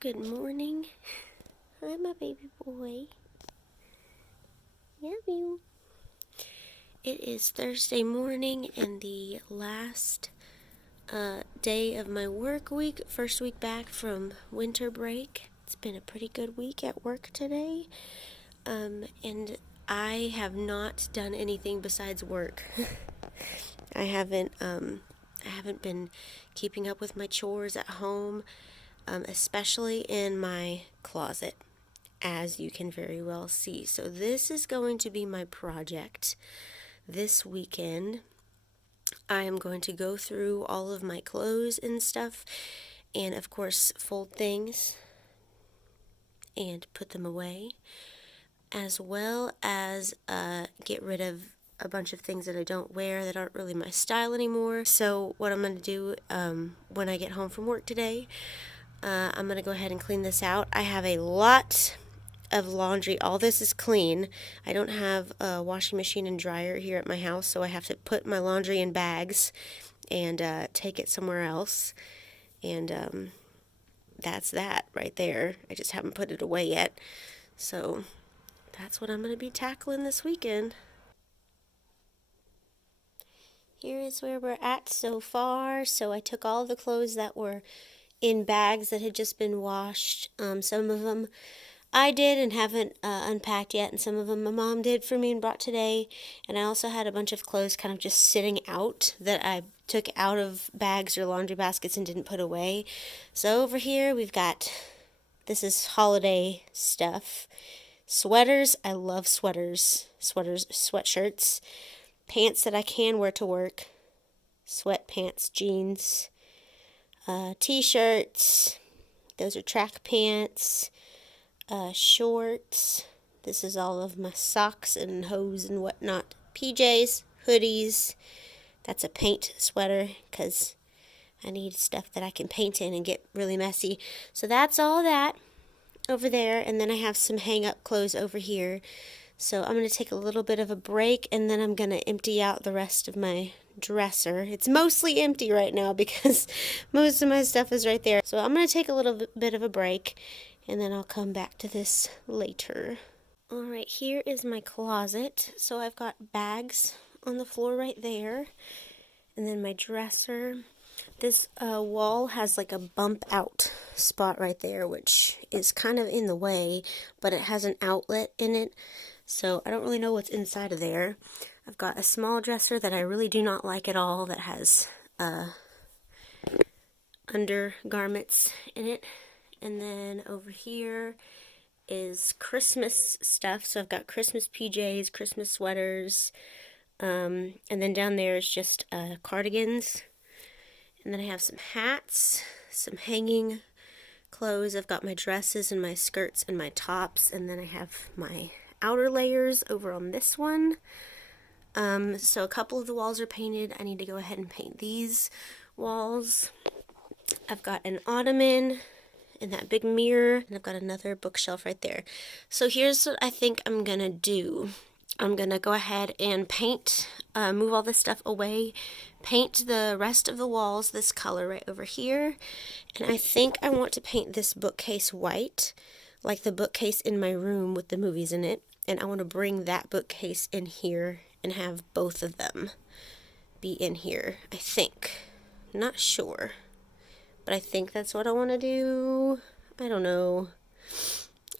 Good morning. Hi, my baby boy. Love you. It is Thursday morning and the last day of my work week, first week back from winter break. It's been a pretty good week at work today, and I have not done anything besides work. I haven't been keeping up with my chores at home, especially in my closet, as you can very well see. So this is going to be my project this weekend. I am going to go through all of my clothes and stuff, and of course fold things and put them away, as well as get rid of a bunch of things that I don't wear that aren't really my style anymore. So what I'm going to do when I get home from work today, I'm going to go ahead and clean this out. I have a lot of laundry. All this is clean. I don't have a washing machine and dryer here at my house, so I have to put my laundry in bags and take it somewhere else. And that's that right there. I just haven't put it away yet. So that's what I'm going to be tackling this weekend. Here is where we're at so far. So I took all the clothes that were in bags that had just been washed. Some of them I did and haven't unpacked yet, and some of them my mom did for me and brought today. And I also had a bunch of clothes kind of just sitting out that I took out of bags or laundry baskets and didn't put away. So over here we've got, this is holiday stuff. Sweaters, I love sweaters. Sweatshirts. Pants that I can wear to work. Sweatpants, jeans. T-shirts. Those are track pants. Shorts. This is all of my socks and hose and whatnot. PJs, hoodies. That's a paint sweater because I need stuff that I can paint in and get really messy. So that's all that over there. And then I have some hang-up clothes over here. So I'm going to take a little bit of a break, and then I'm going to empty out the rest of my dresser. It's mostly empty right now because most of my stuff is right there. So I'm going to take a little bit of a break, and then I'll come back to this later. All right, here is my closet. So I've got bags on the floor right there, and then my dresser. This wall has like a bump out spot right there, which is kind of in the way, but it has an outlet in it. So I don't really know what's inside of there. I've got a small dresser that I really do not like at all that has undergarments in it. And then over here is Christmas stuff. So I've got Christmas PJs, Christmas sweaters, and then down there is just cardigans. And then I have some hats, some hanging clothes. I've got my dresses and my skirts and my tops, and then I have my outer layers over on this one. So a couple of the walls are painted. I need to go ahead and paint these walls. I've got an ottoman and that big mirror, and I've got another bookshelf right there. So here's what I think I'm gonna do. I'm gonna go ahead and paint, move all this stuff away, paint the rest of the walls this color right over here, and I think I want to paint this bookcase white, like the bookcase in my room with the movies in it, and I want to bring that bookcase in here and have both of them be in here, I think. Not sure, but I think that's what I want to do. I don't know.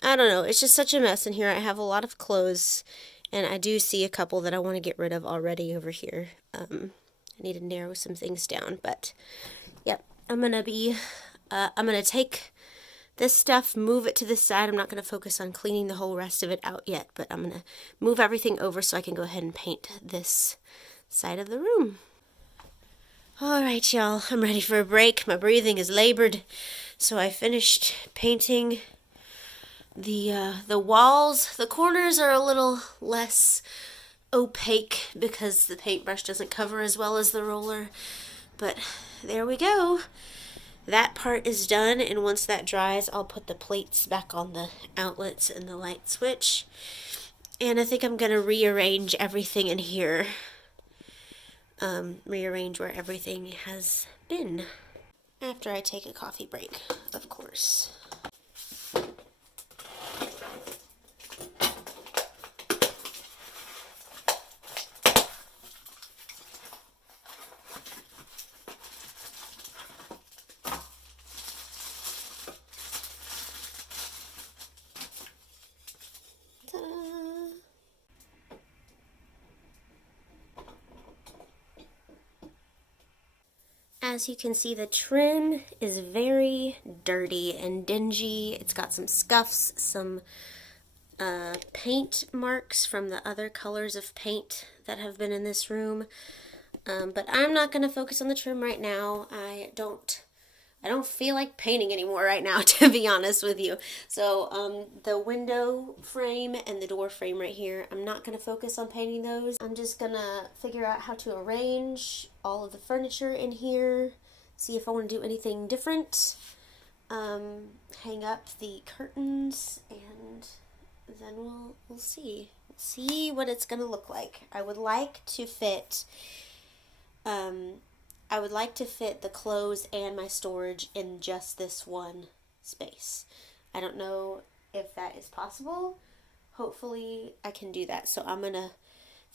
It's just such a mess in here. I have a lot of clothes, and I do see a couple that I want to get rid of already over here. I need to narrow some things down, but yep, I'm going to take this stuff, move it to the side. I'm not going to focus on cleaning the whole rest of it out yet, but I'm going to move everything over so I can go ahead and paint this side of the room. All right, y'all, I'm ready for a break. My breathing is labored, so I finished painting the walls. The corners are a little less opaque because the paintbrush doesn't cover as well as the roller, but there we go. That part is done, and once that dries, I'll put the plates back on the outlets and the light switch. And I think I'm going to rearrange everything in here. Rearrange where everything has been. After I take a coffee break, of course. As you can see, the trim is very dirty and dingy. It's got some scuffs, some paint marks from the other colors of paint that have been in this room. But I'm not going to focus on the trim right now. I don't feel like painting anymore right now, to be honest with you. So the window frame and the door frame right here, I'm not going to focus on painting those. I'm just going to figure out how to arrange all of the furniture in here, see if I want to do anything different, hang up the curtains, and then we'll see. See what it's going to look like. I would like to fit the clothes and my storage in just this one space. I don't know if that is possible. Hopefully I can do that. So I'm going to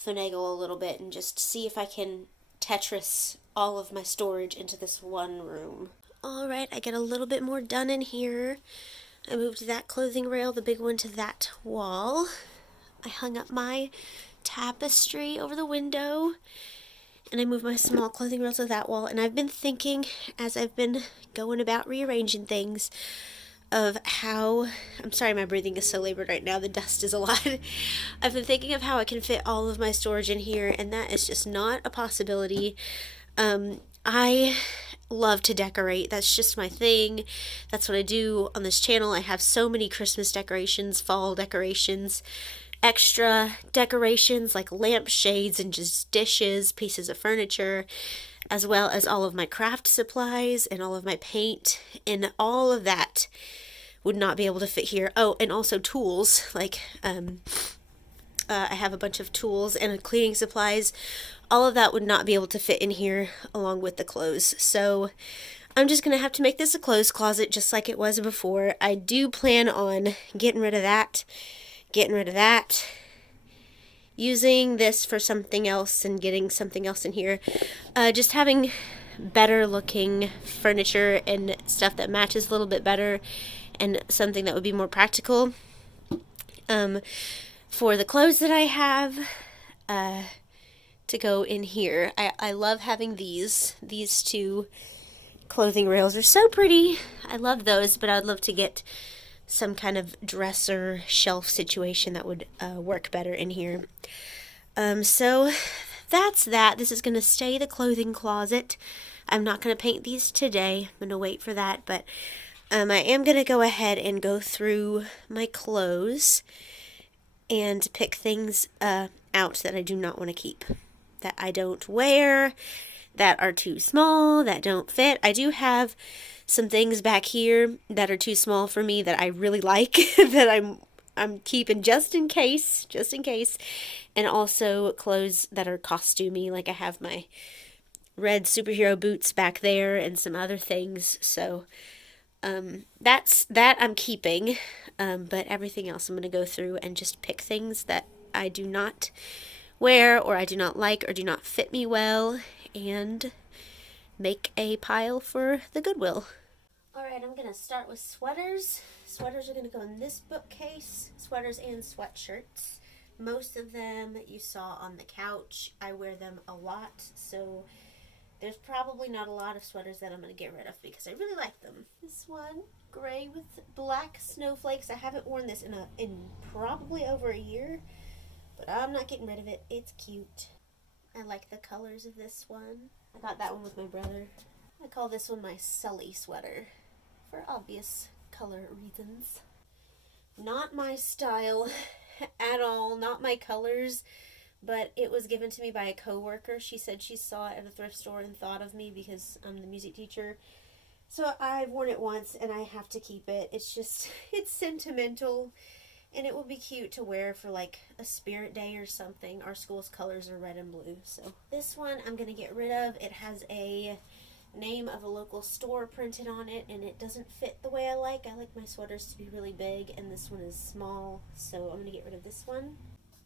finagle a little bit and just see if I can Tetris all of my storage into this one room. Alright, I get a little bit more done in here. I moved that clothing rail, the big one, to that wall. I hung up my tapestry over the window. And I moved my small clothing rail to that wall. And I've been thinking, as I've been going about rearranging things, of how... I'm sorry, my breathing is so labored right now. The dust is a lot. I've been thinking of how I can fit all of my storage in here, and that is just not a possibility. I love to decorate. That's just my thing. That's what I do on this channel. I have so many Christmas decorations, fall decorations, extra decorations like lampshades and just dishes, pieces of furniture, as well as all of my craft supplies and all of my paint, and all of that would not be able to fit here. Oh, and also tools, like I have a bunch of tools and cleaning supplies. All of that would not be able to fit in here along with the clothes. So I'm just going to have to make this a clothes closet just like it was before. I do plan on getting rid of that, using this for something else and getting something else in here. Just having better looking furniture and stuff that matches a little bit better, and something that would be more practical. For the clothes that I have to go in here, I love having these two clothing rails. Are so pretty. I love those, but I'd love to get some kind of dresser shelf situation that would work better in here. So that's that. This is going to stay the clothing closet. I'm not going to paint these today. I'm going to wait for that, but I am going to go ahead and go through my clothes and pick things out that I do not want to keep, that I don't wear, that are too small, that don't fit. I do have some things back here that are too small for me that I really like that I'm keeping just in case, and also clothes that are costumey, like I have my red superhero boots back there and some other things. So that I'm keeping, but everything else I'm going to go through and just pick things that I do not wear, or I do not like, or do not fit me well, and make a pile for the Goodwill. Alright, I'm going to start with sweaters. Sweaters are going to go in this bookcase. Sweaters and sweatshirts. Most of them you saw on the couch. I wear them a lot, so there's probably not a lot of sweaters that I'm going to get rid of because I really like them. This one, gray with black snowflakes. I haven't worn this in probably over a year, but I'm not getting rid of it. It's cute. I like the colors of this one. I got that one with my brother. I call this one my Sully sweater for obvious color reasons. Not my style at all, not my colors, but it was given to me by a coworker. She said she saw it at a thrift store and thought of me because I'm the music teacher. So I've worn it once and I have to keep it. It's sentimental, and it would be cute to wear for like a spirit day or something. Our school's colors are red and blue. So this one I'm going to get rid of. It has a name of a local store printed on it, and it doesn't fit the way I like. I like my sweaters to be really big, and this one is small, so I'm going to get rid of this one.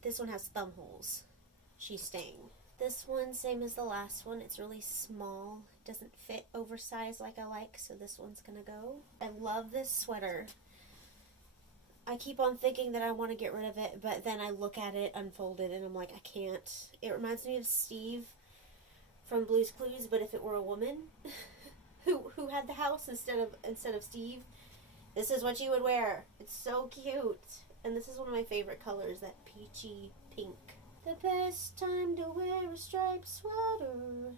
This one has thumb holes. She's staying. This one, same as the last one. It's really small. It doesn't fit oversized like I like, so this one's going to go. I love this sweater. I keep on thinking that I want to get rid of it, but then I look at it unfolded, and I'm like, I can't. It reminds me of Steve from Blue's Clues, but if it were a woman who had the house instead of Steve, this is what she would wear. It's so cute. And this is one of my favorite colors, that peachy pink. The best time to wear a striped sweater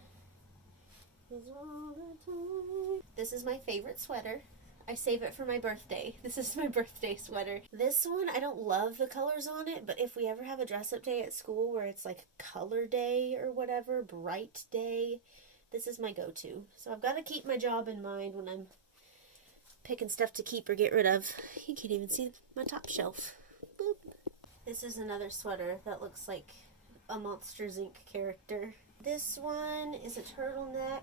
is all the time. This is my favorite sweater. I save it for my birthday. This is my birthday sweater. This one, I don't love the colors on it, but if we ever have a dress-up day at school where it's like color day or whatever, bright day, this is my go-to. So I've got to keep my job in mind when I'm picking stuff to keep or get rid of. You can't even see my top shelf. Boop. This is another sweater that looks like a Monsters Inc. character. This one is a turtleneck.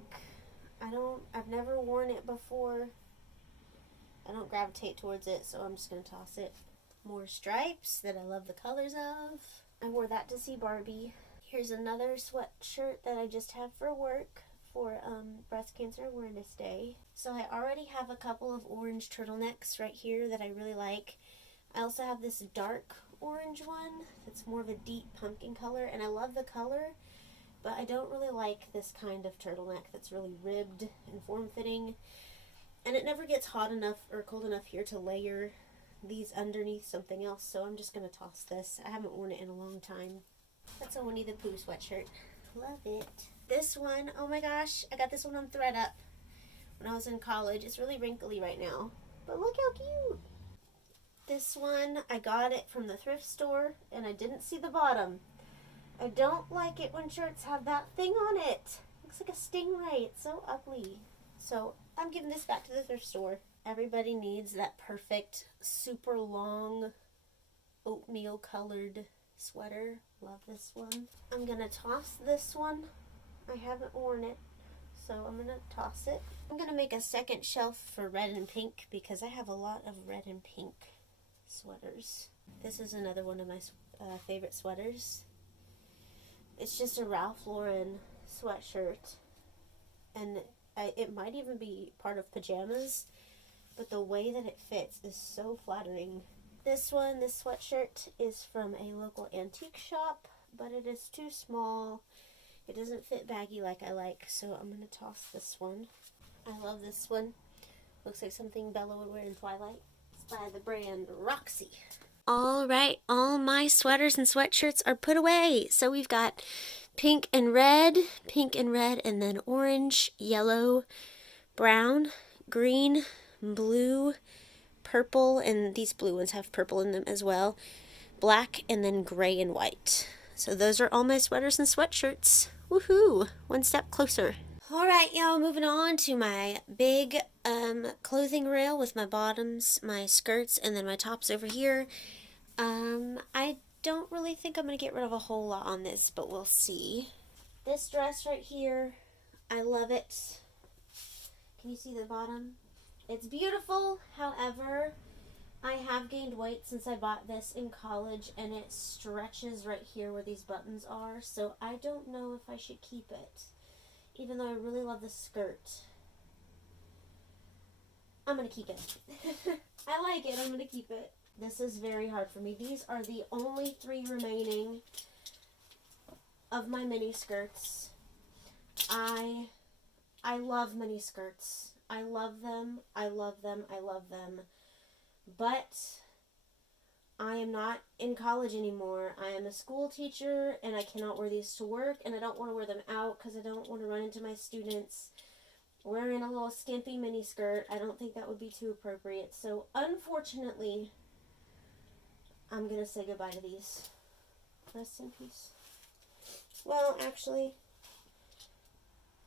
I've never worn it before. I don't gravitate towards it, so I'm just going to toss it. More stripes that I love the colors of. I wore that to see Barbie. Here's another sweatshirt that I just have for work for Breast Cancer Awareness Day. So I already have a couple of orange turtlenecks right here that I really like. I also have this dark orange one that's more of a deep pumpkin color, and I love the color, but I don't really like this kind of turtleneck that's really ribbed and form-fitting. And it never gets hot enough or cold enough here to layer these underneath something else, so I'm just going to toss this. I haven't worn it in a long time. That's a Winnie the Pooh sweatshirt. Love it. This one, oh my gosh, I got this one on thredUP when I was in college. It's really wrinkly right now, but look how cute. This one, I got it from the thrift store, and I didn't see the bottom. I don't like it when shirts have that thing on it. Looks like a stingray. It's so ugly. So I'm giving this back to the thrift store. Everybody needs that perfect, super long, oatmeal colored sweater. Love this one. I'm going to toss this one. I haven't worn it, so I'm going to toss it. I'm going to make a second shelf for red and pink because I have a lot of red and pink sweaters. This is another one of my favorite sweaters. It's just a Ralph Lauren sweatshirt, and it might even be part of pajamas, but the way that it fits is so flattering. This sweatshirt is from a local antique shop, but it is too small. It doesn't fit baggy like I like, so I'm going to toss this one. I love this one. Looks like something Bella would wear in Twilight. It's by the brand Roxy. All right, all my sweaters and sweatshirts are put away. So we've got pink and red, and then orange, yellow, brown, green, blue, purple, and these blue ones have purple in them as well, black, and then gray and white. So those are all my sweaters and sweatshirts. Woohoo! One step closer. All right, y'all, moving on to my big clothing rail with my bottoms, my skirts, and then my tops over here. I don't really think I'm going to get rid of a whole lot on this, but we'll see. This dress right here, I love it. Can you see the bottom? It's beautiful. However, I have gained weight since I bought this in college, and it stretches right here where these buttons are, so I don't know if I should keep it, even though I really love the skirt. I'm going to keep it. I like it. I'm going to keep it. This is very hard for me. These are the only 3 remaining of my mini skirts. I love mini skirts. I love them. I love them. I love them. But I am not in college anymore. I am a school teacher, and I cannot wear these to work, and I don't want to wear them out because I don't want to run into my students wearing a little skimpy mini skirt. I don't think that would be too appropriate. So unfortunately, I'm going to say goodbye to these. Rest in peace. Well, actually,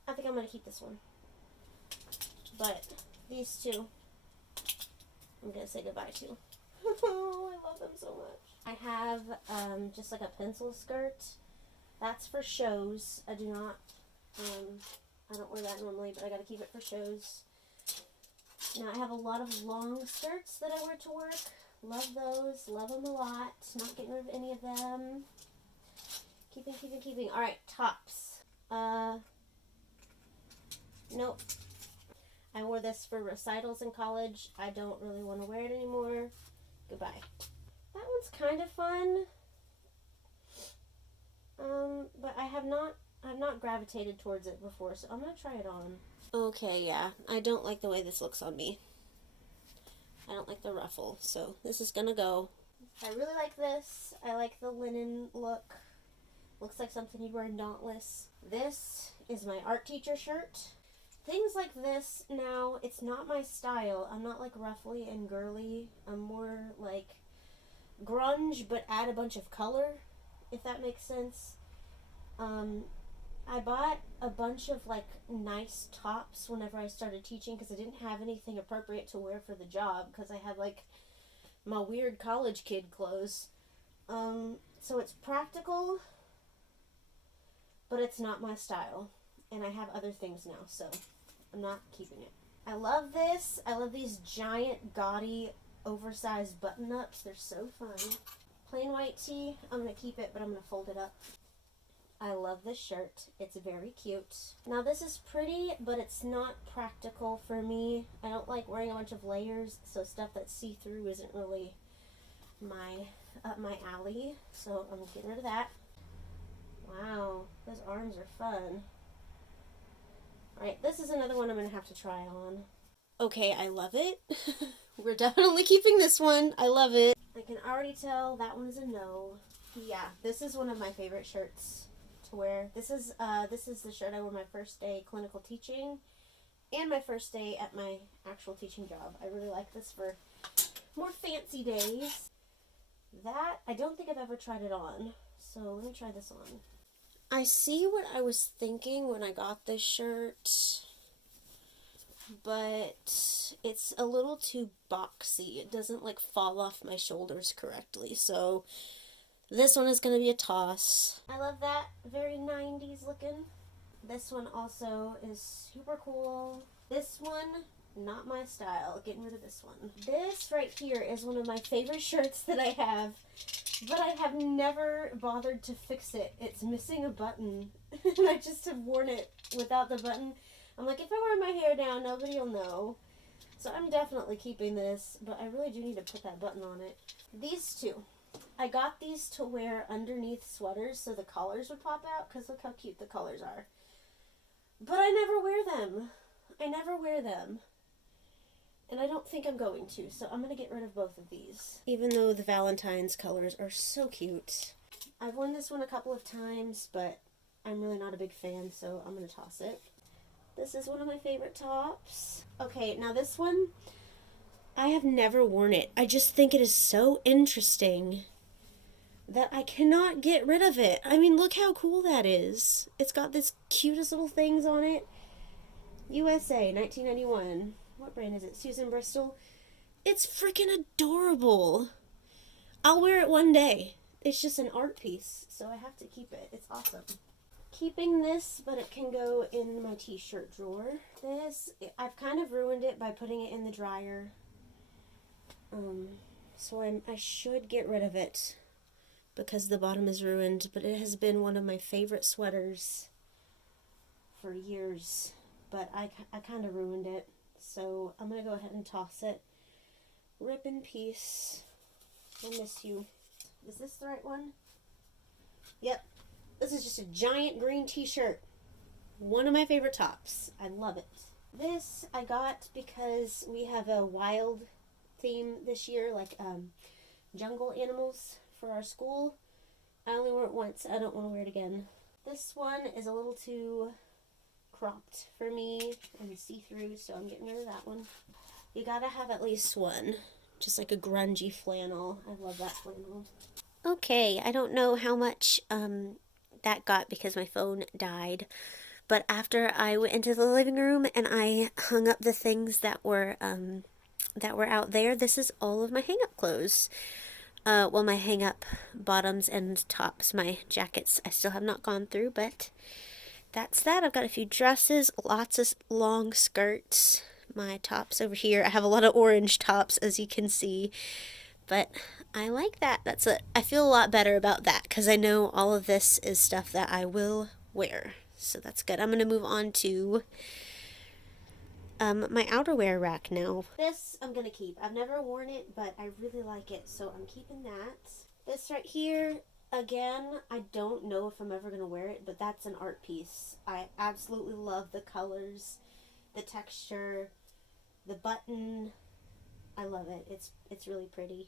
I think I'm going to keep this one. But these two, I'm going to say goodbye to. Oh, I love them so much. I have just like a pencil skirt. That's for shows. I do not, I don't wear that normally, but I got to keep it for shows. Now I have a lot of long skirts that I wear to work. Love those. Love them a lot. Not getting rid of any of them. Keeping. Alright, tops. Nope. I wore this for recitals in college. I don't really want to wear it anymore. Goodbye. That one's kind of fun. But I have not I've not gravitated towards it before, so I'm gonna try it on. Okay, yeah, I don't like the way this looks on me. I don't like the ruffle, so this is gonna go. I really like this. I like the linen look. Looks like something you'd wear knotless. This is my art teacher shirt. Things like this now, it's not my style. I'm not like ruffly and girly. I'm more like grunge, but add a bunch of color, if that makes sense. I bought a bunch of like nice tops whenever I started teaching because I didn't have anything appropriate to wear for the job because I had like my weird college kid clothes. So it's practical, but it's not my style. And I have other things now, so I'm not keeping it. I love this. I love these giant, gaudy, oversized button-ups. They're so fun. Plain white tee. I'm going to keep it, but I'm going to fold it up. I love this shirt. It's very cute. Now this is pretty, but it's not practical for me. I don't like wearing a bunch of layers, so stuff that's see-through isn't really up my alley. So I'm getting rid of that. Wow, those arms are fun. Alright, this is another one I'm going to have to try on. Okay, I love it. We're definitely keeping this one. I love it. I can already tell that one's a no. Yeah, this is one of my favorite shirts to wear. This is the shirt I wore my first day clinical teaching and my first day at my actual teaching job. I really like this for more fancy days. That, I don't think I've ever tried it on. So let me try this on. I see what I was thinking when I got this shirt, but it's a little too boxy. It doesn't like fall off my shoulders correctly, so this one is going to be a toss. I love that. Very 90s looking. This one also is super cool. This one, not my style. Getting rid of this one. This right here is one of my favorite shirts that I have, but I have never bothered to fix it. It's missing a button, and I just have worn it without the button. I'm like, if I wear my hair down, nobody will know. So I'm definitely keeping this, but I really do need to put that button on it. These two. I got these to wear underneath sweaters so the collars would pop out, because look how cute the collars are. But I never wear them. I never wear them. And I don't think I'm going to, so I'm going to get rid of both of these. Even though the Valentine's colors are so cute. I've worn this one a couple of times, but I'm really not a big fan, so I'm going to toss it. This is one of my favorite tops. Okay, now this one, I have never worn it. I just think it is so interesting that I cannot get rid of it. I mean, look how cool that is. It's got this cutest little things on it. USA, 1991. What brand is it? Susan Bristol. It's freaking adorable. I'll wear it one day. It's just an art piece, so I have to keep it. It's awesome. Keeping this, but it can go in my t-shirt drawer. This, I've kind of ruined it by putting it in the dryer. So I should get rid of it because the bottom is ruined, but it has been one of my favorite sweaters for years, but I kind of ruined it. So I'm going to go ahead and toss it. Rip in peace. I miss you. Is this the right one? Yep. This is just a giant green t-shirt. One of my favorite tops. I love it. This I got because we have a wild theme this year, like jungle animals for our school. I only wore it once. I don't want to wear it again. This one is a little too cropped for me and see-through, so I'm getting rid of that one. You gotta have at least one. Just like a grungy flannel. I love that flannel. Okay, I don't know how much that got because my phone died. But after I went into the living room and I hung up the things that were out there, this is all of my hang-up clothes. Well, my hang-up bottoms and tops, my jackets, I still have not gone through, but that's that. I've got a few dresses, lots of long skirts, my tops over here. I have a lot of orange tops, as you can see, but I like that. I feel a lot better about that because I know all of this is stuff that I will wear, so that's good. I'm going to move on to my outerwear rack now. This I'm going to keep. I've never worn it, but I really like it, so I'm keeping that. This right here Again, I don't know if I'm ever going to wear it, but that's an art piece. I absolutely love the colors, the texture, the button. I love it. It's really pretty.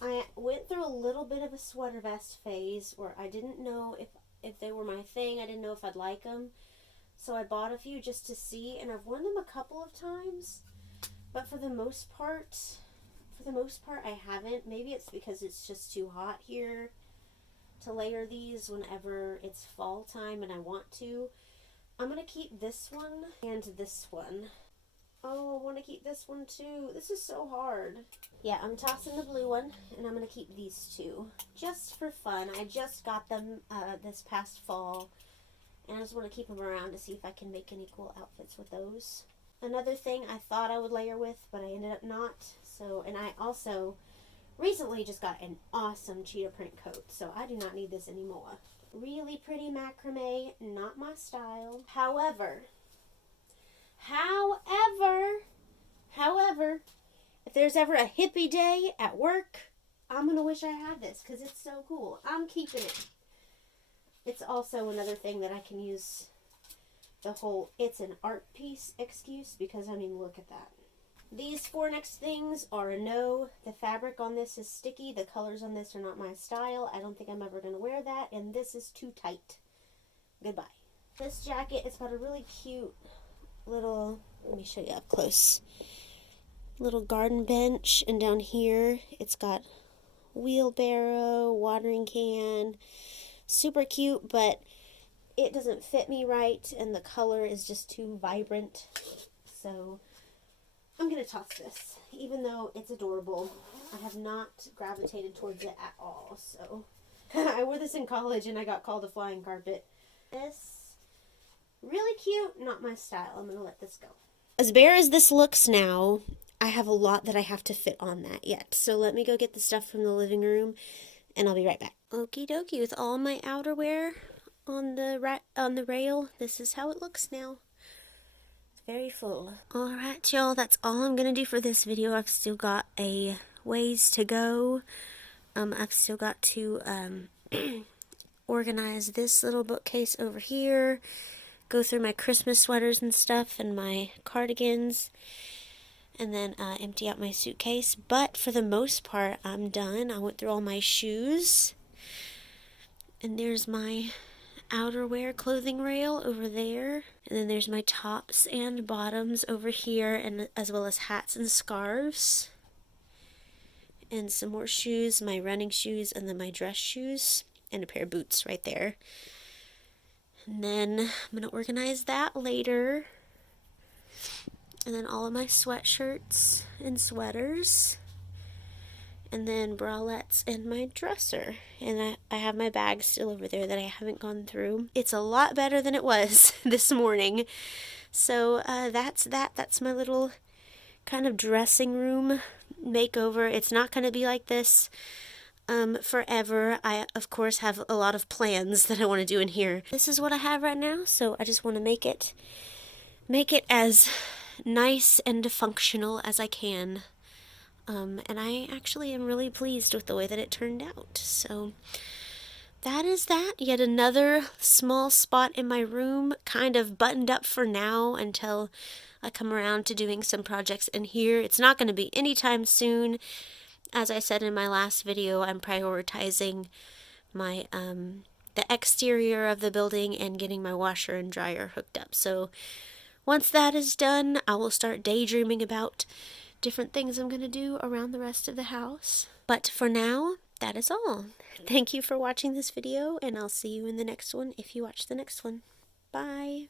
I went through a little bit of a sweater vest phase where I didn't know if they were my thing. I didn't know if I'd like them. So I bought a few just to see, and I've worn them a couple of times, but for the most part, I haven't. Maybe it's because it's just too hot here to layer these whenever it's fall time and I want to. I'm going to keep this one and this one. Oh, I want to keep this one too. This is so hard. Yeah, I'm tossing the blue one, and I'm going to keep these two just for fun. I just got them this past fall, and I just want to keep them around to see if I can make any cool outfits with those. Another thing I thought I would layer with, but I ended up not. So, and I also recently just got an awesome cheetah print coat, so I do not need this anymore. Really pretty macrame, not my style. However, if there's ever a hippie day at work, I'm going to wish I had this because it's so cool. I'm keeping it. It's also another thing that I can use the whole it's an art piece excuse because, I mean, look at that. These four next things are a no. The fabric on this is sticky. The colors on this are not my style. I don't think I'm ever going to wear that. And this is too tight. Goodbye. This jacket, it's got a really cute little, let me show you up close, little garden bench, and down here it's got wheelbarrow, watering can, super cute, but it doesn't fit me right and the color is just too vibrant, so I'm gonna toss this. Even though it's adorable, I have not gravitated towards it at all, so I wore this in college and I got called a flying carpet. This, really cute, not my style. I'm going to let this go. As bare as this looks now, I have a lot that I have to fit on that yet. So let me go get the stuff from the living room, and I'll be right back. Okie dokie, with all my outerwear on the rail, this is how it looks now. It's very full. Alright, y'all, that's all I'm going to do for this video. I've still got a ways to go. I've still got to organize this little bookcase over here, go through my Christmas sweaters and stuff and my cardigans, and then empty out my suitcase. But for the most part, I'm done. I went through all my shoes, and there's my outerwear clothing rail over there, and then there's my tops and bottoms over here, and as well as hats and scarves, and some more shoes, my running shoes, and then my dress shoes, and a pair of boots right there. And then I'm going to organize that later. And then all of my sweatshirts and sweaters. And then bralettes and my dresser. And I have my bag still over there that I haven't gone through. It's a lot better than it was this morning. So that's that. That's my little kind of dressing room makeover. It's not going to be like this forever. I, of course, have a lot of plans that I want to do in here. This is what I have right now, so I just want to make it as nice and functional as I can. And I actually am really pleased with the way that it turned out. So that is that. Yet another small spot in my room, kind of buttoned up for now until I come around to doing some projects in here. It's not going to be anytime soon. As I said in my last video, I'm prioritizing my the exterior of the building and getting my washer and dryer hooked up. So once that is done, I will start daydreaming about different things I'm going to do around the rest of the house. But for now, that is all. Thank you for watching this video, and I'll see you in the next one if you watch the next one. Bye!